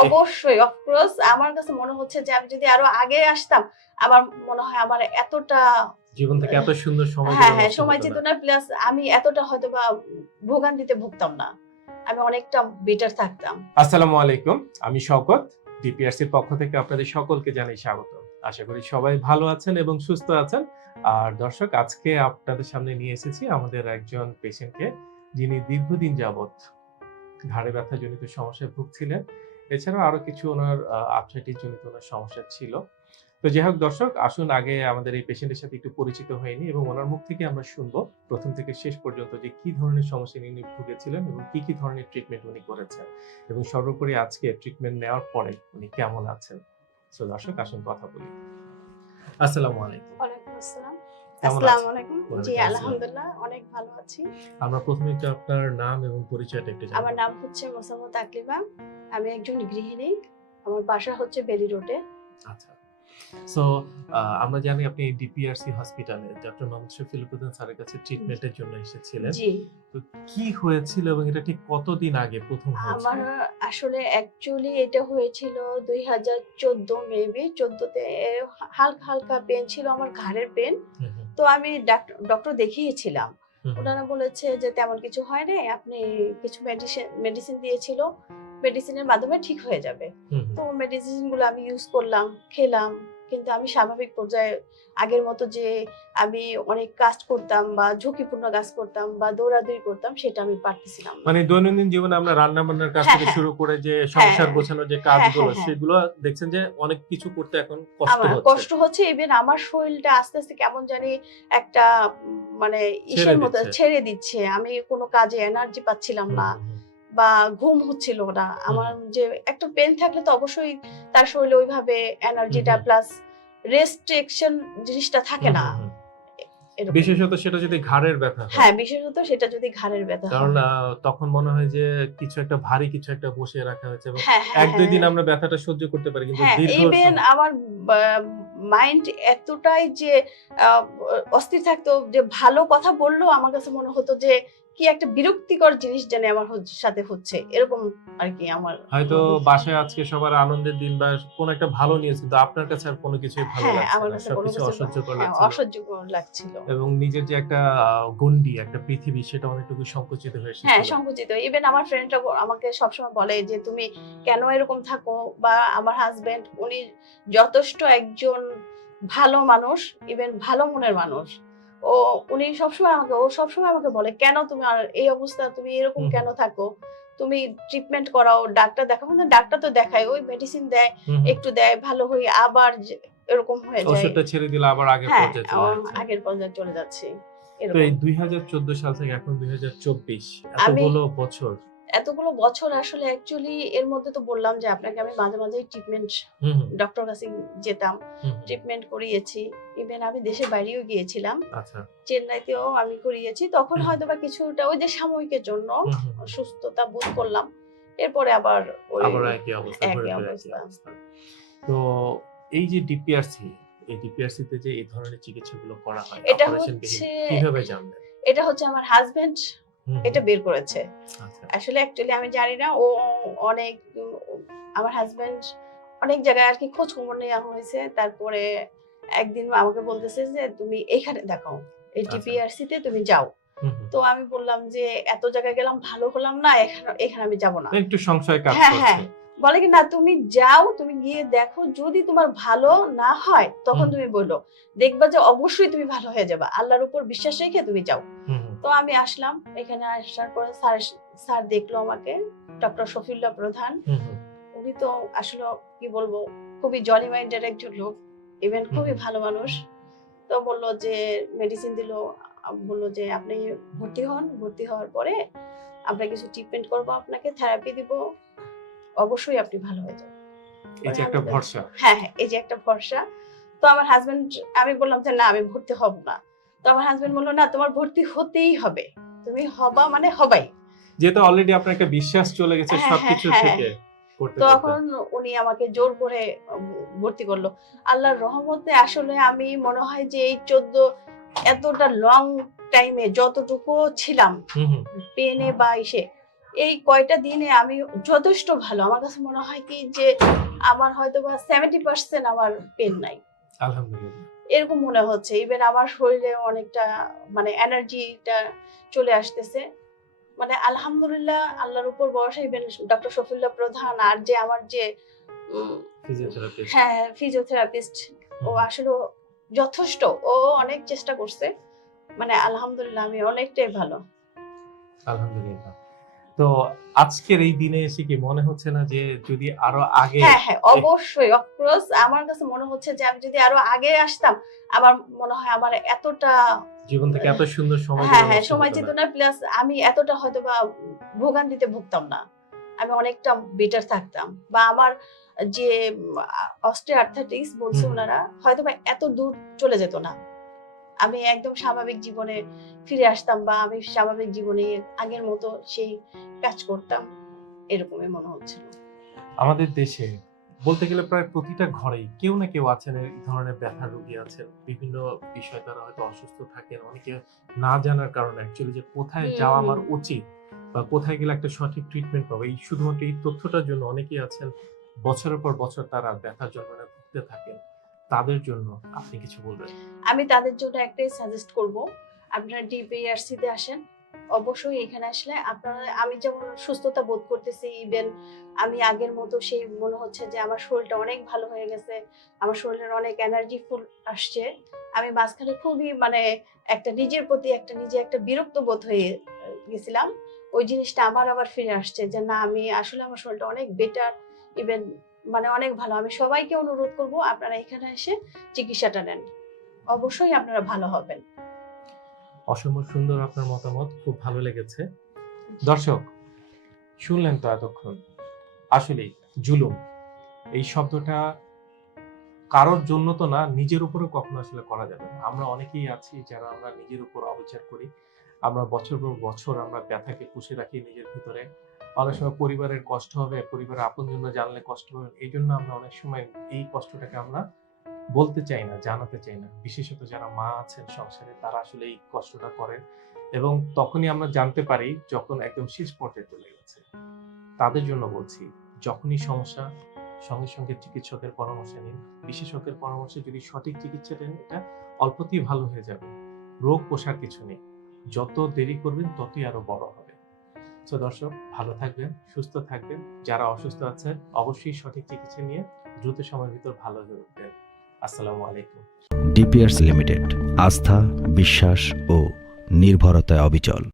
অবশ্যই অফকোর্স আমার কাছে মনে হচ্ছে যে আমি যদি আরও আগে আসতাম আমার মনে হয় আমার এতটা জীবন থেকে এত সুন্দর সময় হ্যাঁ হ্যাঁ সময় যেত না। প্লাস আমি এতটা হয়তো বা ভোগান্তিতে ভুগতাম না। আমি অনেকটা বেটার থাকতাম। আসসালামু আলাইকুম আমি শওকত ডিপিআরসির পক্ষ থেকে আপনাদের সকলকে জানাই স্বাগত। আশা করি সবাই ভালো আছেন এবং সুস্থ আছেন। আর দর্শক আজকে আপনাদের সামনে নিয়ে এসেছি আমাদের একজন পেশেন্টকে যিনি দীর্ঘদিন যাবৎ ঘাড়ে ব্যথা জনিত সমস্যায় ভুগছিলেন। এছাড়াও আরও কিছু ওনার আর্থ্রাইটিস জনিত ওনার সমস্যা ছিল। তো যাই হোক দর্শক, আসুন আগে আমাদের এই পেশেন্টের সাথে একটু পরিচিত হয়নি এবং ওনার মুখ থেকে আমরা শুনব প্রথম থেকে শেষ পর্যন্ত যে কি ধরনের সমস্যা নিয়ে ভুগেছিলেন এবং কি কি ধরনের ট্রিটমেন্ট উনি করেছেন। এবং সর্বোপরি আজকে ট্রিটমেন্ট নেওয়ার পরে উনি কেমন আছেন। সো দর্শক, আসুন কথা বলি। আসসালামু আলাইকুম। ওয়ালাইকুম আসসালাম। আসসালামু আলাইকুম জি আলহামদুলিল্লাহ অনেক ভালো আছি। আমরা প্রথমে একটু আপনার নাম এবং পরিচয়টা একটু জানব। আমার নাম হচ্ছে মোসাম্মদ আকলিমা। আমি একজন গৃহিণী। আমার বাসা হচ্ছে বেলি রোডে। আচ্ছা। সো আমরা জানি আপনি ডিপিআরসি হসপিটালে ডক্টর মোহাম্মদ প্রধান স্যারের কাছে ট্রিটমেন্টের জন্য এসেছিলেন। জি। তো কি হয়েছিল এবং এটা ঠিক কতদিন আগে প্রথম আমার আসলে অ্যাকচুয়ালি এটা হয়েছিল দুই হাজার চোদ্দ মেবি চোদ্দতে হালকা হালকা পেন ছিল আমার ঘাড়ের পেন তো আমি ডক্টর দেখিয়েছিলাম। ওনারা বলেছে যে তেমন কিছু হয় নাই আপনি কিছু মেডিসিন মেডিসিন দিয়েছিল। মেডিসিনের মাধ্যমে ঠিক হয়ে যাবে। তো মেডিসিনগুলো আমি ইউজ করলাম খেলাম কিন্তু আমি স্বাভাবিক পর্যায়ে আগের মতো যে আমি অনেক কাজ করতাম বা ঝুঁকিপূর্ণ কাজ করতাম বা দৌড়াদৌড়ি করতাম সেটা আমি পারতেছিলাম মানে দৈনন্দিন জীবনে আমরা রান্না বান্নার কাজ হ্যাঁ, থেকে হ্যাঁ। শুরু করে যে সংসার হ্যাঁ। গোছানোর যে কাজগুলো। সেগুলো দেখছেন যে অনেক কিছু করতে এখন কষ্ট হচ্ছে কষ্ট হচ্ছে ইভেন আমার শরীরটা আস্তে আস্তে কেমন জানি একটা মানে ইসের মতো ছেড়ে দিচ্ছে আমি কোনো কাজে এনার্জি পাচ্ছিলাম না। বা ঘুম হচ্ছিল না। আমার যে একটা পেন থাকলে তো অবশ্যই তার শরীরে ওইভাবে এনার্জিটা প্লাস রেস্ট্রিকশন জিনিসটা থাকে না। বিশেষত সেটা যদি ঘাড়ের ব্যথা হ্যাঁ। বিশেষত সেটা যদি ঘাড়ের ব্যথা কারণ তখন মনে হয় যে কিছু একটা ভারী কিছু একটা বসিয়ে রাখা হয়েছে এবং হ্যাঁ এক দুই দিন হ্যাঁ। আমরা ব্যথাটা সহ্য করতে পারি কিন্তু হ্যাঁ দীর্ঘ ইভেন আমার মাইন্ড এতটাই যে অস্থির থাকতো যে ভালো কথা বলল আমার কাছে মনে হতো যে কি একটা বিরক্তিকর জিনিস জানে আমার সাথে হচ্ছে? এরকম আর কি আমার হয়তো বাসায় আজকে সবার আনন্দের দিন বা কোন একটা ভালো নিউজ কিন্তু আপনার কাছে আর কোনো কিছুই ভালো হ্যাঁ লাগছে আমার কাছে কোনো কিছু অসহ্যকর হ্যাঁ, লাগছিল। অসহ্যকর লাগছিল। এবং নিজের যে একটা গণ্ডি একটা পৃথিবী সেটা অনেকটুকু সংকুচিত হয়ে হ্যাঁ সংকুচিত। ইভেন আমার ফ্রেন্ডরা আমাকে সবসময় বলে যে তুমি কেন এরকম থাকো? বা আমার হাজবেন্ড উনি যথেষ্ট একজন ভালো মানুষ ইভেন ভালো মনের মানুষ। ও উনি সবসময় আমাকে ও সবসময় আমাকে বলে কেন তুমি আর এই অবস্থা? তুমি এরকম কেন থাকো? তুমি ট্রিটমেন্ট করাও ডাক্তার দেখাবো না ডাক্তার তো দেখায় ওই মেডিসিন দেয়। একটু দেয় ভালো হয়ে আবার এরকম হয়ে যায়। ওষুধটা ছেড়ে দিলে আবার আগে হ্যাঁ পর্যায়ে চলে যাচ্ছে। আগের পর্যায়ে চলে যাচ্ছে তো এই 2014 সাল থেকে এখন দুই এতগুলো বছর এতগুলো বছর আসলে অ্যাকচুয়ালি এর মধ্যে তো বললাম যে আপনাকে আমি মাঝে মাঝে ট্রিটমেন্ট ডক্টর কাছে যেতাম। ট্রিটমেন্ট করিয়েছি। ইভেন আমি দেশের বাইরেও গিয়েছিলাম। আচ্ছা। চেন্নাইতেও আমি করিয়েছি। তখন হয়তো বা কিছুটা ওই যে সাময়িকের জন্য। সুস্থতা বোধ করলাম। এরপরে আবার ওই আবার একই অবস্থা তো এই যে ডিপিআরসি এই ডিপিআরসি তে যে এই ধরনের চিকিৎসাগুলো করা হয় এটা হচ্ছে- কীভাবে জানলেন? এটা হচ্ছে আমার হাজবেন্ড এটা বের করেছে। আচ্ছা। আসলে অ্যাকচুয়ালি আমি জানি না ও অনেক আমার হাজবেন্ড অনেক জায়গায় আর কি খোঁজ খবর নেওয়া হয়েছে। তারপরে একদিন আমাকে বলতেছে যে তুমি এখানে দেখাও এই আচ্ছা। টিপিআরসি তে তুমি যাও। তো আমি বললাম যে এত জায়গায় গেলাম ভালো হলাম না এখানে এখানে আমি যাব না। একটু সংশয় কাজ হ্যাঁ, হ্যাঁ। বলে কি না তুমি যাও তুমি গিয়ে দেখো যদি তোমার ভালো না হয় তখন তুমি বলো। দেখবা যে অবশ্যই তুমি ভালো হয়ে যাবে। আল্লাহর উপর বিশ্বাস রেখে তুমি যাও। তো আমি আসলাম। এখানে আসার পরে স্যার স্যার দেখল আমাকে ডক্টর শফিউল্লাহ প্রধান। উনি তো আসলে কি বলব খুবই জলি মাইন্ডের একজন লোক ইভেন খুবই ভালো মানুষ। তো বলল যে মেডিসিন দিল বলল যে আপনি ভর্তি হন। ভর্তি হওয়ার পরে আমরা কিছু ট্রিটমেন্ট করব আপনাকে থেরাপি দিব। অবশ্যই আপনি ভালো হয়ে যাবেন। এই যে একটা ভরসা। হ্যাঁ হ্যাঁ এই যে একটা ভরসা। তো আমার হাজবেন্ড আমি বললাম যে না আমি ভর্তি হব না। তো আমার হাজবেন্ড বলল না তোমার ভর্তি হতেই হবে। তুমি হবা মানে হবাই। যেহেতু অলরেডি আপনার একটা বিশ্বাস চলে গেছে হ্যাঁ, সবকিছু হ্যাঁ, থেকে তখন উনি আমাকে জোর করে ভর্তি করল। আল্লাহর রহমতে আসলে আমি মনে হয় যে এই চোদ্দ এতটা লং টাইমে যতটুকু ছিলাম পেনে বা ইসে এই কয়টা দিনে আমি যথেষ্ট ভালো। আমার কাছে মনে হয় কি যে আমার হয়তো বা সেভেন্টি পার্সেন্ট আমার পেন নাই। আলহামদুলিল্লাহ। এরকম মনে হচ্ছে। ইভেন আমার শরীরে অনেকটা মানে এনার্জিটা চলে আসতেছে। মানে আলহামদুলিল্লাহ আল্লাহর উপর ভরসা ইভেন ডক্টর শফিউল্লাহ প্রধান আর যে আমার যে হ্যাঁ ফিজিওথেরাপিস্ট ও আসলে যথেষ্ট। ও অনেক চেষ্টা করছে। মানে আলহামদুলিল্লাহ আমি অনেকটাই ভালো। আলহামদুলিল্লাহ। তো আজকের এই দিনে এসে কি মনে হচ্ছে না যে যদি আরও আগে হ্যাঁ হ্যাঁ অবশ্যই অফকোর্স আমার কাছে মনে হচ্ছে যে আমি যদি আরও আগে আসতাম আমার মনে হয় আমার এতটা জীবন থেকে এত সুন্দর সময় হ্যাঁ হ্যাঁ সময় যেত না প্লাস আমি এতটা হয়তো বা ভোগান্তিতে ভুগতাম না। আমি অনেকটা বেটার থাকতাম। বা আমার যে অস্ট্রিয়ার্থাইটিস বলছে ওনারা হয়তো বা এত দূর চলে যেত না। আমি একদম স্বাভাবিক জীবনে ফিরে আসতাম বা আমি স্বাভাবিক জীবনে আগের মতো সেই কাজ করতাম। এরকমই মনে হচ্ছিল। আমাদের দেশে বলতে গেলে প্রায় প্রতিটা ঘরেই কেউ না কেউ আছেন এই ধরনের ব্যথা রোগী আছেন। বিভিন্ন বিষয় তারা হয়তো অসুস্থ থাকেন অনেকে না জানার কারণে অ্যাকচুয়ালি যে কোথায় যাওয়া আমার উচিত বা কোথায় গেলে একটা সঠিক ট্রিটমেন্ট পাবো এই শুধুমাত্র এই তথ্যটার জন্য অনেকেই আছেন বছরের পর বছর তারা ব্যথার যন্ত্রণায় ভুগতে থাকেন। তাদের জন্য আপনি কিছু বলবেন? আমি তাদের জন্য একটাই সাজেস্ট করব, আপনারা ডিপিআরসি তে আসেন, অবশ্যই এখানে আসলে আপনারা, আমি যেমন সুস্থতা বোধ করতেছি ইভেন আমি আগের মতো সেই মনে হচ্ছে যে আমার শরীরটা অনেক ভালো হয়ে গেছে, আমার শরীরের অনেক এনার্জি ফুল আসছে, আমি মাঝখানে খুবই মানে একটা নিজের প্রতি একটা নিজে একটা বিরক্ত বোধ হয়ে গেছিলাম, ওই জিনিসটা আমার আবার ফিরে আসছে যে না, আমি আসলে আমার শরীরটা অনেক বেটার ইভেন মানে অনেক ভালো। আমি সবাইকে অনুরোধ করব আপনারা এখানে এসে চিকিৎসাটা নেন। অবশ্যই আপনারা ভালো হবেন। অসম্ভব সুন্দর আপনার মতামত, খুব ভালো লেগেছে। দর্শক, শুনলেন তো এতক্ষণ, আসলে জুলুম, এই শব্দটা কারোর জন্য তো না, নিজের উপরে কখনো আসলে করা যাবে না। আমরা অনেকেই আছি যারা আমরা নিজের উপর অবিচার করি। আমরা বছর পর বছর আমরা ব্যথাকে পুষে রাখি নিজের ভিতরে। অনেক সময় পরিবারের কষ্ট হবে, পরিবারের আপন জন্য জানলে কষ্ট হবে এই জন্য আমরা অনেক সময় এই কষ্টটাকে আমরা বলতে চাই না, জানাতে চাই না। বিশেষত যারা মা আছেন সংসারে, তারা আসলে এই কষ্টটা করেন এবং তখনই আমরা জানতে পারি যখন একদম শেষ পর্যায়ে চলে গেছে। তাদের জন্য বলছি, যখনই সমস্যা, সঙ্গে সঙ্গে চিকিৎসকের পরামর্শ নিন। বিশেষজ্ঞের পরামর্শে যদি সঠিক চিকিৎসা দেন, এটা অল্পতেই ভালো হয়ে যাবে। রোগ পোষার কিছু নেই। যত দেরি করবেন, ততই আরও বড় হবে। তো দর্শক, ভালো থাকবেন, সুস্থ থাকবেন। যারা অসুস্থ আছেন, অবশ্যই সঠিক চিকিৎসা নিয়ে দ্রুত সময়ের ভিতর ভালো হয়ে উঠবেন। আসসালামু আলাইকুম। ডিপিআরস লিমিটেড, আস্থা, বিশ্বাস ও নির্ভরতায় অবিচল।